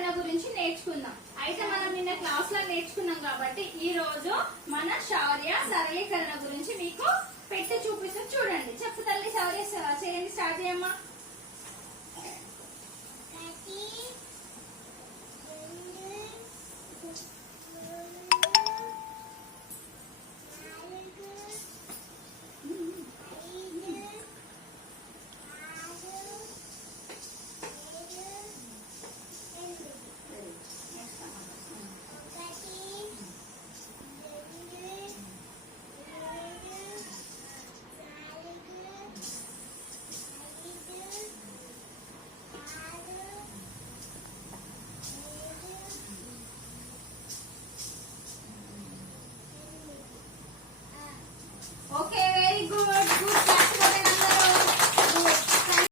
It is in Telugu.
సరళీకరణ గురించి నేర్చుకుందాం. అయితే మనం నిన్న క్లాస్ లో నేర్చుకున్నాం కాబట్టి ఈ రోజు మన శౌర్య సరళీకరణ గురించి మీకు పెట్టి చూపిస్తూ చూడండి. చెప్పు తల్లి, శౌర్య చేయండి, స్టార్ట్ చేయమ్మా.